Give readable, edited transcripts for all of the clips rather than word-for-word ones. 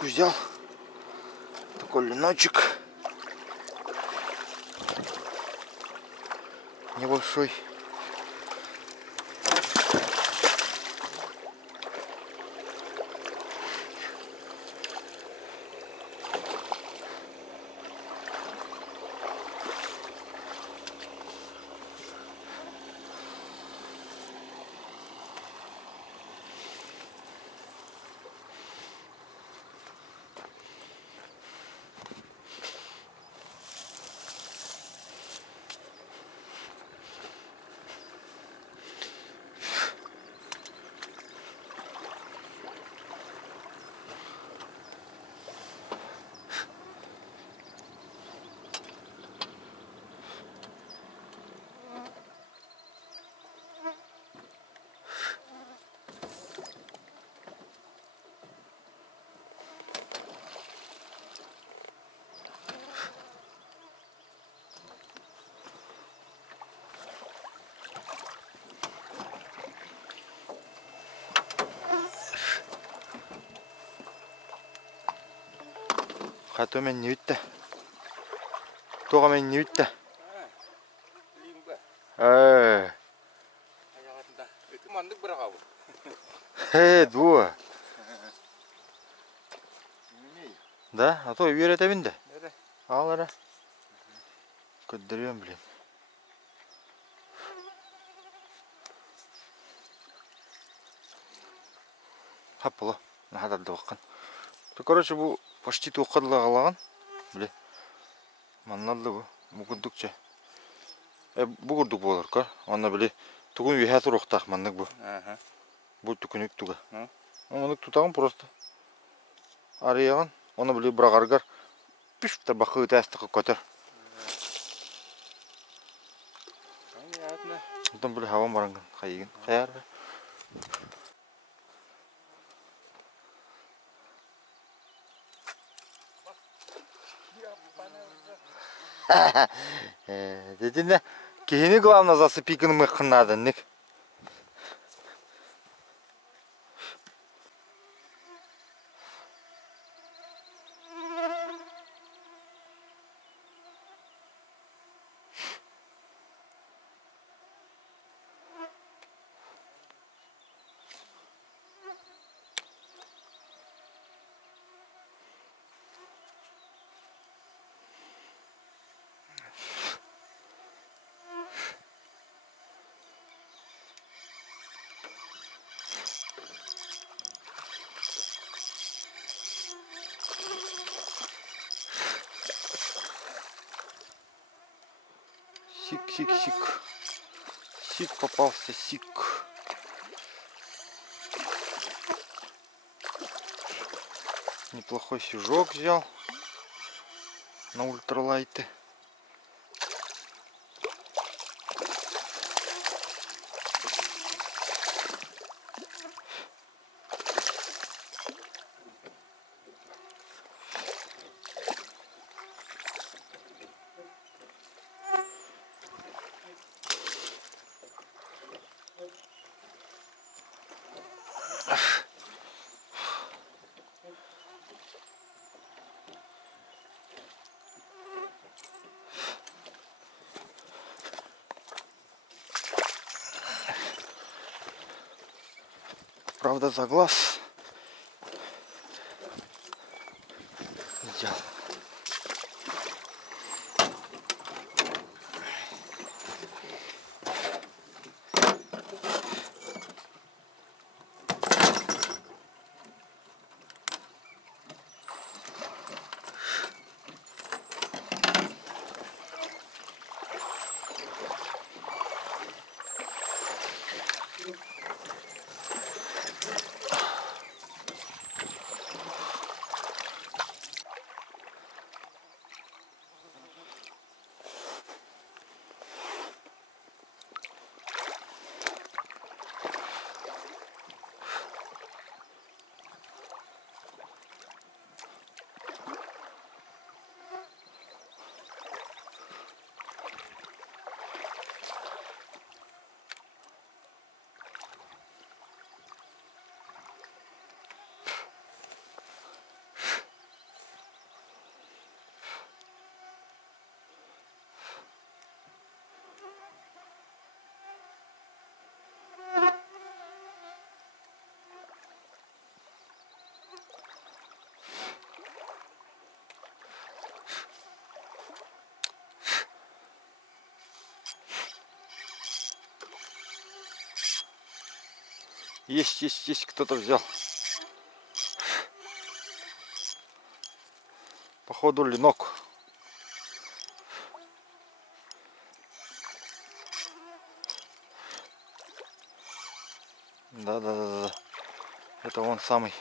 удочку взял. Такой леночек. Небольшой. Хато мен не бітті? Тоға мен не бітті? Білейін бе? Аяғатында өті мандық бір қабыл. Дуа. Да? А то үйер әте бінде? Ал әрі. Көддірем білейін. Хап бұла. Нағадарды баққан. Короче, бұл почти тоққадыла қалаған. Біле. Манналды бұл. Бұғырдық жа. Бұғырдық болар қа. Онна біле. Түгін үйәті роқтақ мандық бұл. Бұл түкінік түгі. Мандық тұтағын просто. Арияған. Оны біле бұрақ арғар. Пүшті бақы өте әстіқі көтер. Бұдан біле хаван баранған. Қайығын. Қаяр бе. Дедіне кейіні главна засыпикін мұқынады, нек? Сик. Сик попался, сик. Неплохой сюжок взял на ультралайте. Правда, за глаз. Взял. Есть, кто-то взял. Походу ленок. Да. Это он самый.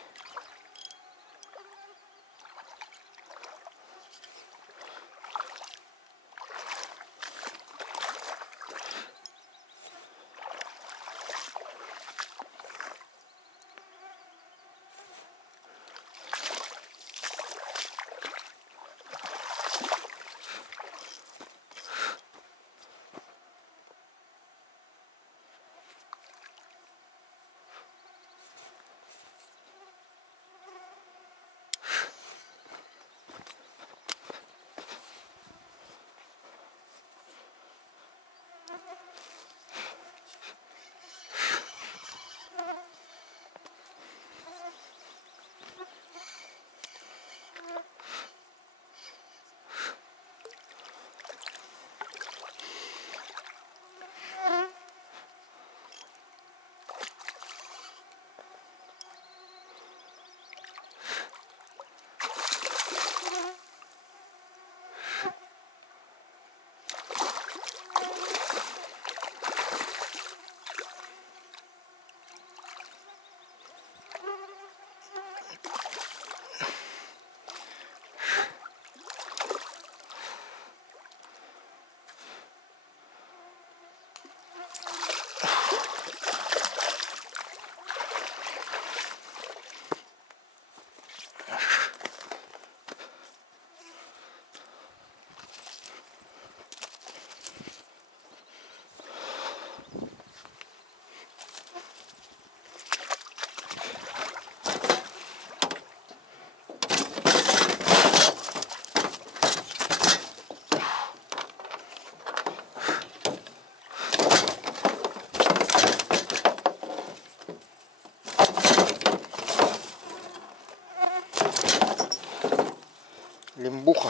Лимбуха.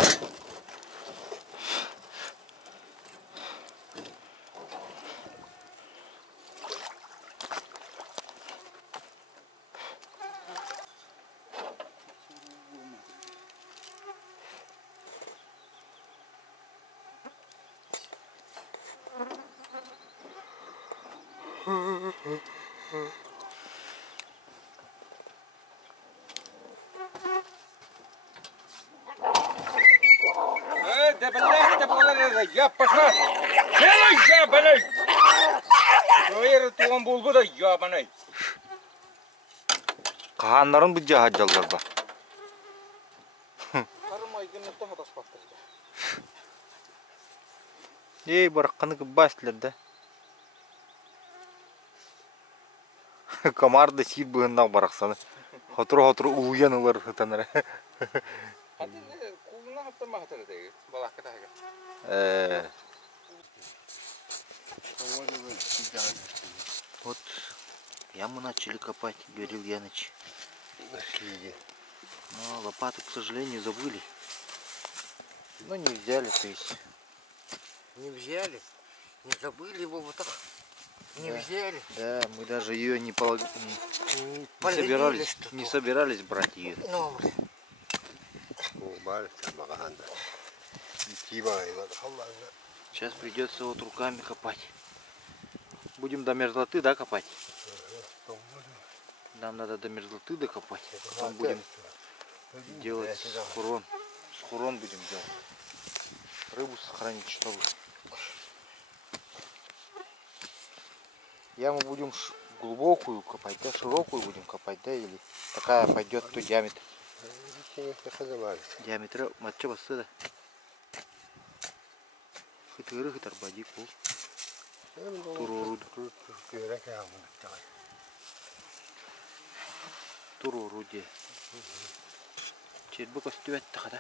Да, блядь, да, блядь, я пошла. Я, блядь. Проверь, туан булгу да, я, блядь. Каханнарын бұл жаға жалдар ба. Армай генә тагы да спаттырды. Ей, бараққаны көббастылар да. Комарды сир бұғыннақ барақсаны. Хотыру ұлыген ұлар ғытаныр. Хәтті кулына хаттырма хаттыры дегі. Балаққа тағы. Вот яму начали копать, говорил Яныч. Но лопату, к сожалению, забыли. Ну не взяли, то есть. Не взяли, не забыли его вот так. Не взяли. Да, мы даже ее не Поленились не собирались брать ее. Ну, Сейчас придется вот руками копать. Будем до мерзлоты, да, копать? Нам надо до мерзлоты докопать. Потом будем делать схрон. Схрон будем делать. Рыбу сохранить, чтобы. Яму будем глубокую копать, да, широкую будем копать, да, или такая пойдет, то диаметр. Диаметр матча басы, да. Хытыры хытар бади кул. Туруру де. Чербі көстіп әтті қада.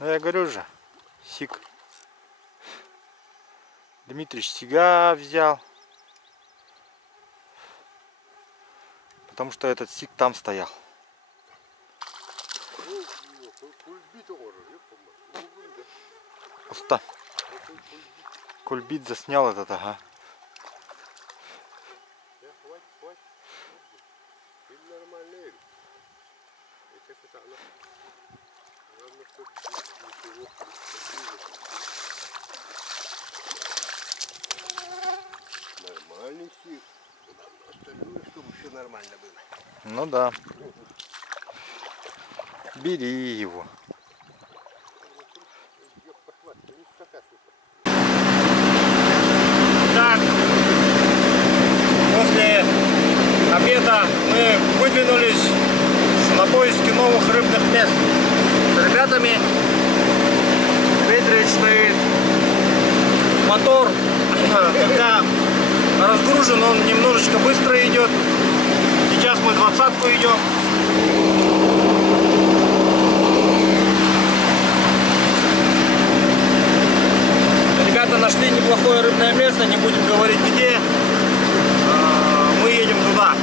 Ну я говорю же, сик. Дмитрий себя взял. Потому что этот сик там стоял. Уста. Кульбит заснял этот, ага. Нормальный сик. Остальное, чтобы все нормально было. Ну да. Бери его. Так, после обеда мы выдвинулись на поиски новых рыбных мест с ребятами. Дмитрий стоит. Мотор, когда разгружен, он немножечко быстро идет. Сейчас мы 20-ку идем. Ребята нашли неплохое рыбное место, не будем говорить где. Мы едем туда.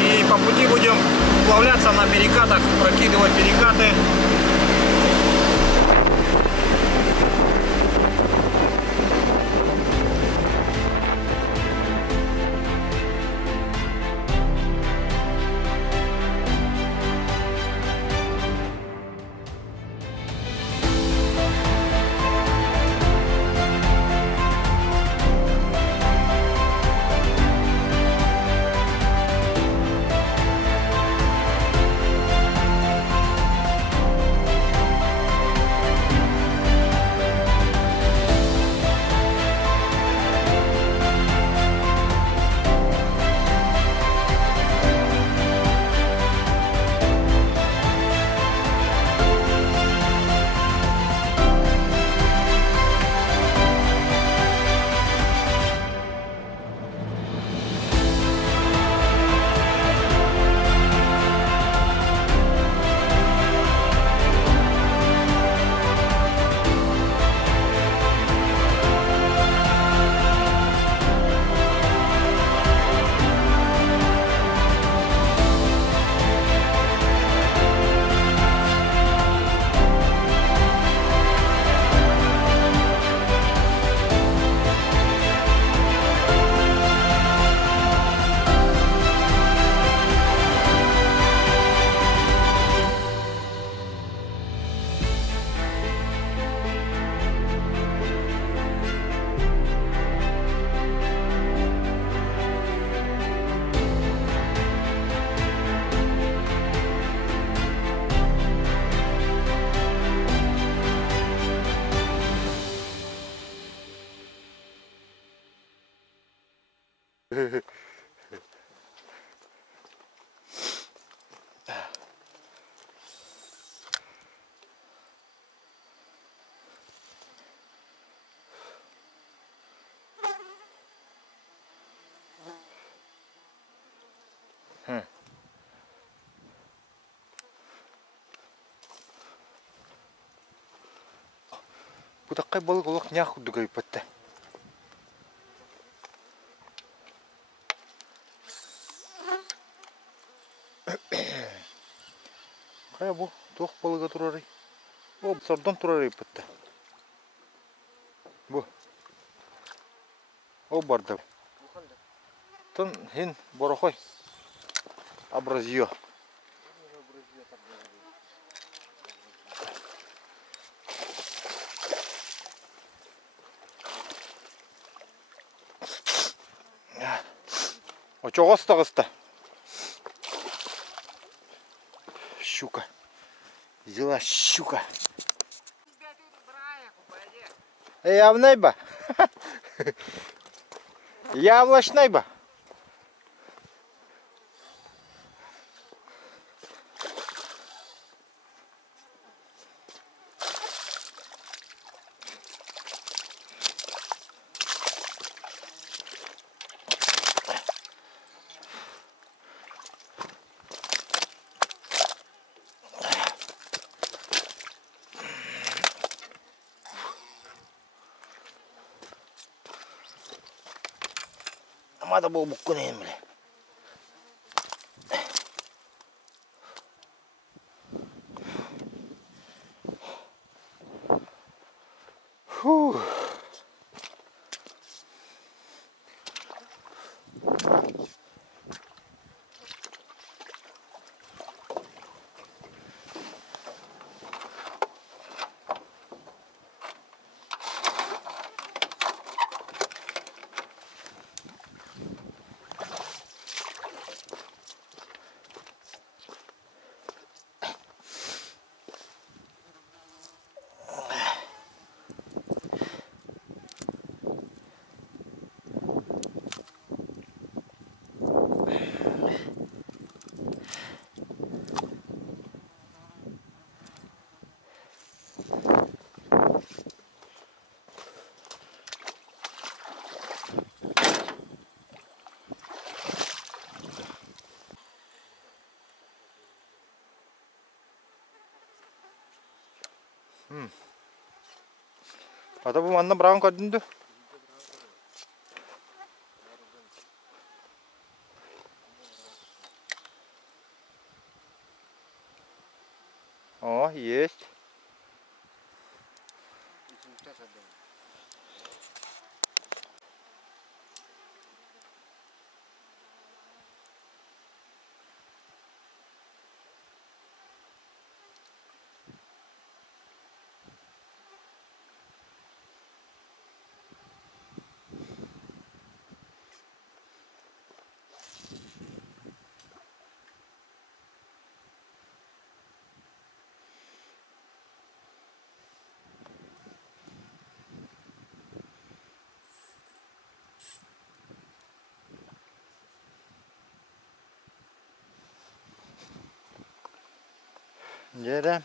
И по пути будем сплавляться на перекатах, прокидывать перекаты. Будақай балық олақ няху дүгай патта. Қая бұл тоқ балыға тұрарай. О, сардан тұрарай патта. Бұл. О, барды. Тын хин борохой. Абразио. Очоға ыстағысты. Щука. Взяла щука. Явный ба. Яблочный ба. Мада бол бүккөнейін біле. Фу. Ата бұл манна бірағын көрдіңді? О, есть. Деда,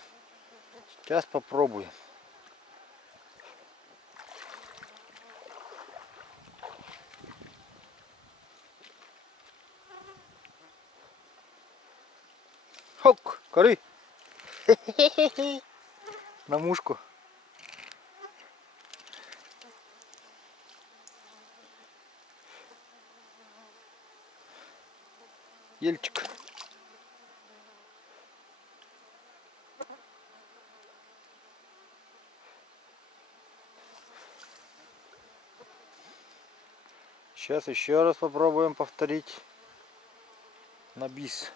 сейчас попробуем. Хок, кори. На мушку. Ельчик. Сейчас еще раз попробуем повторить на бис.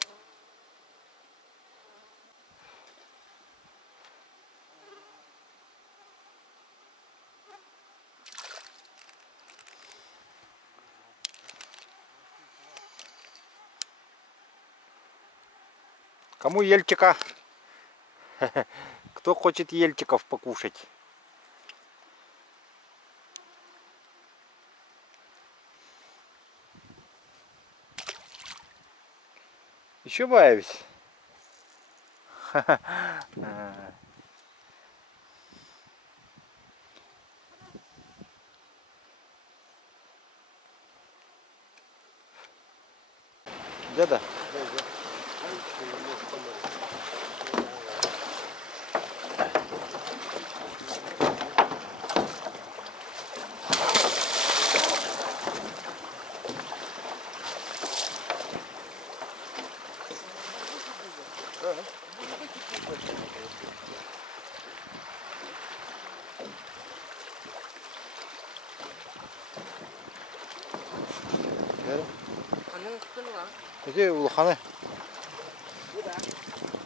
Кому ельчика? Кто хочет ельчиков покушать? Еще боюсь. Деда. Где улаханы?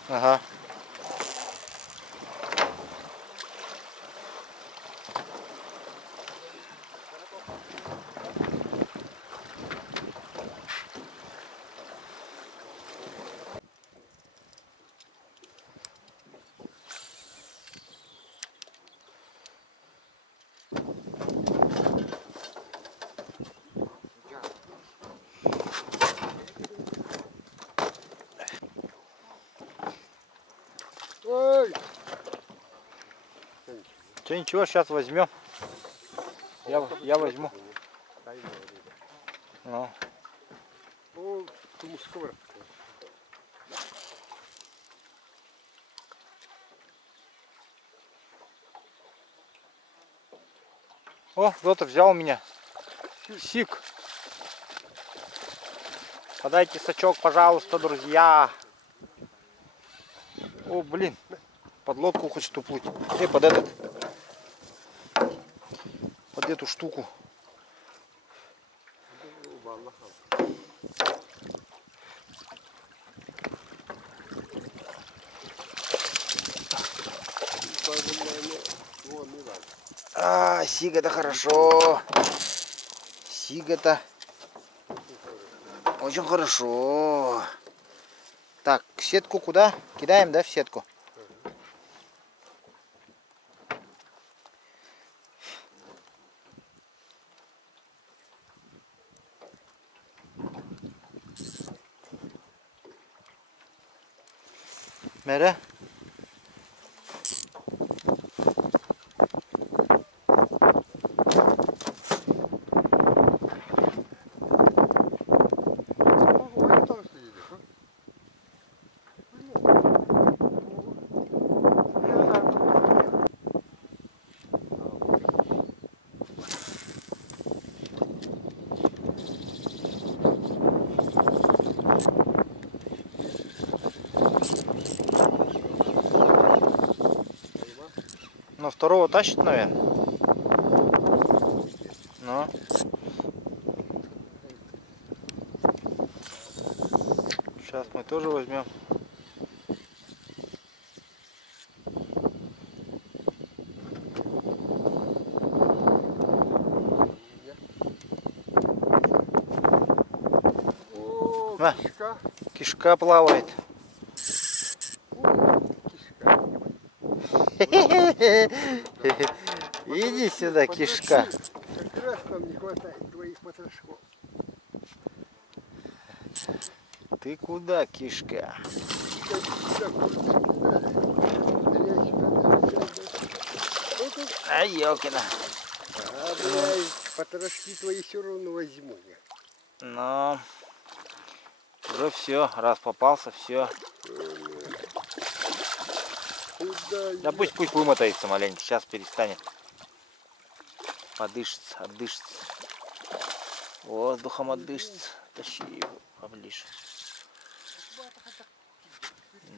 Ага. Ничего, сейчас возьмем. Я возьму. Ну. О, кто-то взял у меня. Сик. Подайте сачок, пожалуйста, друзья. О, блин. Под лодку хочет уплыть. Под этот. Под эту штуку. А, сига-то хорошо. Сига-то очень хорошо. Так, сетку куда? Кидаем, да, в сетку? Мере? Но второго тащит, наверное. Ну. Сейчас мы тоже возьмем. О, кишка. Кишка плавает. Иди сюда, кишка. Как раз нам не хватает твоих потрошков. Ты куда, кишка? Ай, ёлкина. А, блядь, потрошки твои все равно возьму я. Ну, уже все, раз попался, все. Да пусть вымотается маленько, сейчас перестанет. Подышится, отдышится. Воздухом отдышится. Тащи его поближе.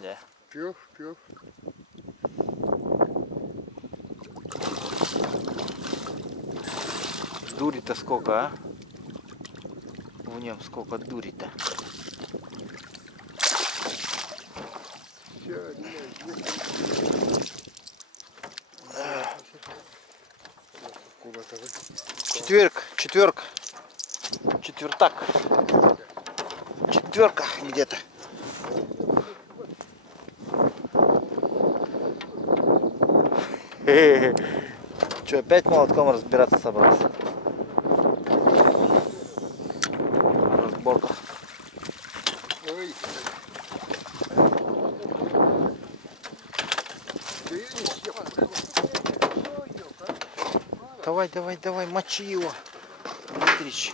Да. Пёв, пёв. Дури-то сколько, а? В нем сколько дури-то. Четверка. Четвертак. Четверка где-то. Че, опять молотком разбираться собрался? Разборка. Ой. Давай, мочи его, Дмитрич.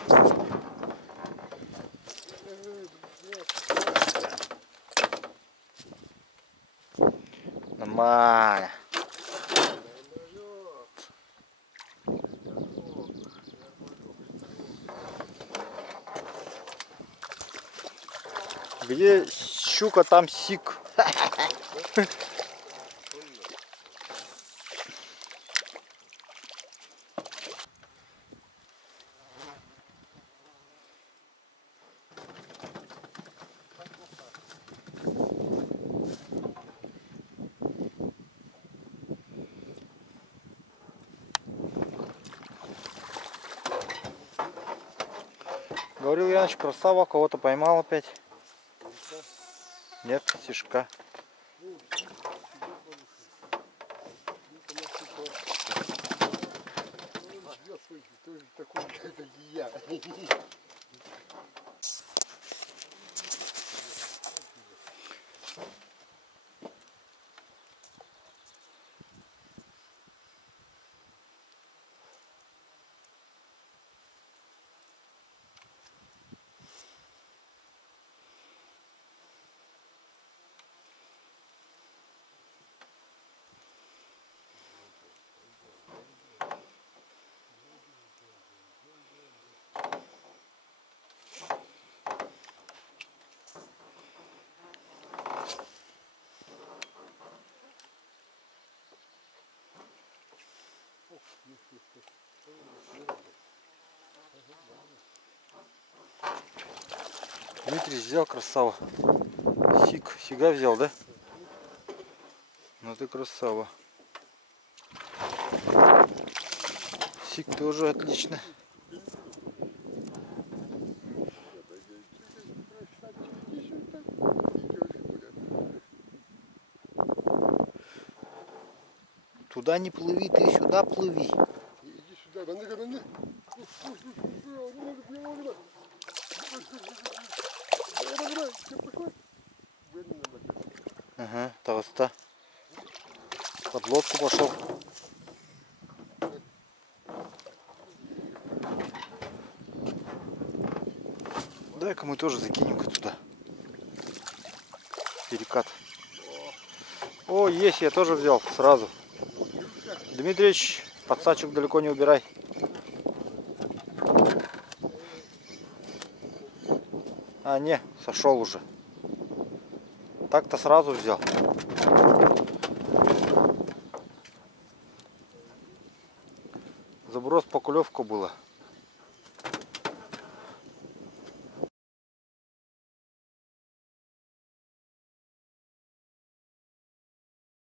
Нормально. Где щука, там сик. Говорил Яныч, красава, кого-то поймал опять. Нет, сишка. Тоже такой, как и я. Дмитрий взял, красава. Сига взял, да? Ну ты красава. Сиг тоже отлично. Туда не плыви, ты сюда плыви. Иди сюда, раны. Ага, толста. Под лодку пошел. Дай-ка мы тоже закинем-ка туда. Перекат. О, есть, я тоже взял сразу. Дмитриевич, подсачек далеко не убирай. А, не, сошел уже. Так-то сразу взял. Заброс поклевку было.